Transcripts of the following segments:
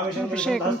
అభిషేకం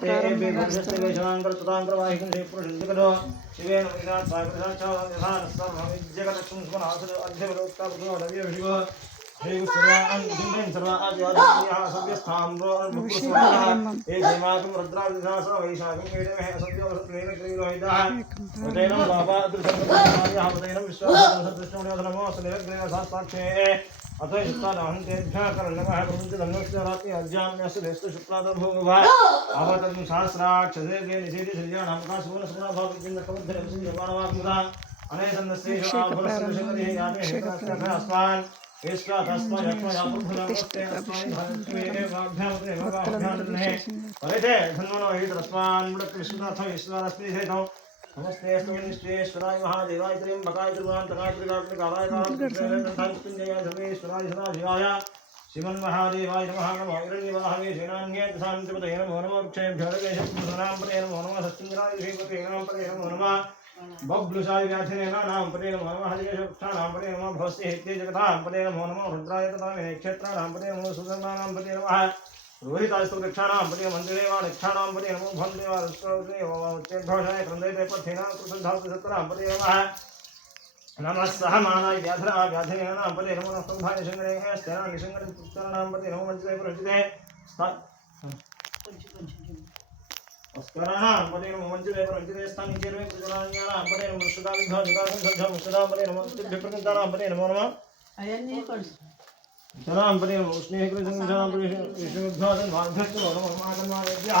नमस्ते विश्वेश्वराय महादेवाय त्र्यंबकाय त्रिपुरांतकाय त्रिकाग्निकाय सर्वेश्वराय सदाशिवाय श्रीमन्महादेवाय नमः नमो हिरण्यवाहवे सेनान्ये शान्तिपतये नमो नमः वृक्षेभ्यो रगेशपुरुषनांपते नमो नमः सत्येन्द्राय श्रीपते नांपते नमो नमः बब्लुषाय व्याधिने नांपते नमो नमः हरिकेशवृक्षाणांपते नमः भवस्य हिते जगतांपते नमो नमः रुद्राय तथा क्षेत्राणांपते नमो सुदर्णानांपते नमः रोहितास्तुक्षाणांपते मन्दिरेवा निक्षाणांपते नमो भन्देवा रुष्टोदेवोच्चेद्घोषाय क्रन्दैते पथेना कृतधातुसत्रांपते नमः नमः सहमानाय व्याधरा व्याधिनेनांपते नमो नस्तंभाय शङ्करेः स्तेना निशङ्करपुत्रनांपते नमो मञ्चिते पुरजिते अस्कराणांपते नमो मञ्चिते पुरजिते स्थानिचेर्वे कृतनान्यानांपते नमो मुष्टाविद्धो निकासंसद्धो मुष्टांपते नमो दिव्यप्रकृतानांपते नमो नमः जनांपते नमो स्नेहकृतसंघानांपते विष्णुध्वादन भागभक्त नमो महागणवाद्यः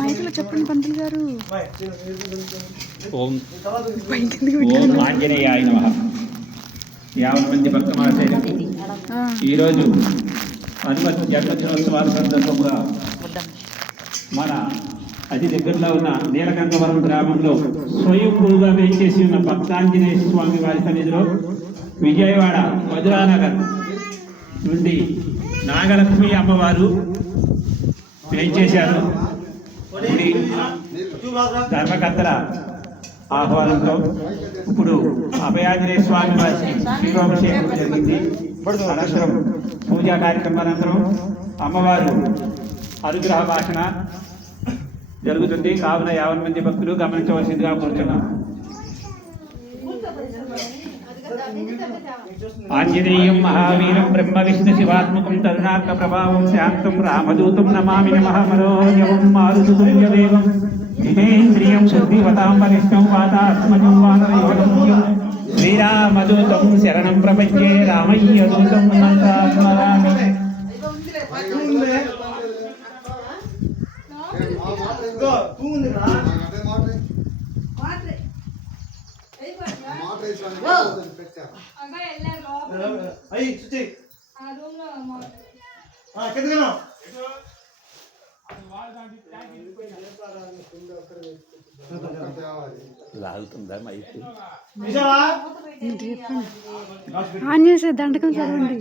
మైక్లో చెప్పండి పంతులు గారు. ఓం ఆంజనేయాయ నమః. 50 మంది భక్తమాసేన ఈరోజు హనుమత్ జన్మదినోత్సవాల సందర్భంగా మన అతి దగ్గరలో ఉన్న నీలకంఠవరం గ్రామంలో స్వయంభూగా వేయించేసి ఉన్న భక్తాంజనేయ స్వామి వారి సన్నిధిలో విజయవాడ మధురానగర్ నుండి నాగలక్ష్మి అమ్మవారు వేయించేశారు. ధర్మకర్తల ఆహ్వానంతో ఇప్పుడు అభయాంజనేయ స్వామి వారికి శివాభిషేకం జరిగింది. అనంతరం పూజా కార్యక్రమానంతరం అమ్మవారు అనుగ్రహ భాషణ జరుగుతుంది. కావున 50 మంది భక్తులు గమనించవలసిందిగా కోరుతున్నాం. ఆంజనేయం మహావీరం బ్రహ్మ విష్ణు శివాత్మకం తరుణార్క ప్రభావం శాంతం రామదూతం నమామి నమః. మనోజవం మారుతుల్యదేవం జితేంద్రియం శుద్ధివతాం వరిష్టం వాతాత్మజం వానరయోగం శ్రీరామదూతం శరణం ప్రపంచే రామయ్యదూతం నందాత్మరామి. ఆంజనేయ దండకం చదవండి.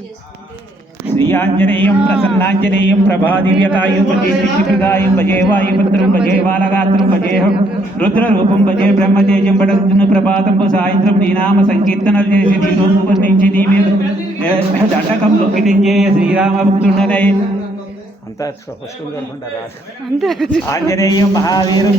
శ్రీ ఆంజనేయం ప్రసన్నాంజనేయం ప్రభాదివ్యకాయం భజే శిశుప్రదాయం భజే వాయుపుత్రం భజే బాలగాత్రం భజేహం రుద్రరూపం భజే బ్రహ్మతేజం పడుతున్న ప్రభాతంపు సాయంత్రం నీ నామ సంకీర్తనలు చేసి నీ రూపం నుంచి నీ మీద దండకం లొక్కిటించేయ శ్రీరామభక్తుండనే అంతా స్పష్టంగా అనుకుంటారా. ఆంజనేయం మహావీరం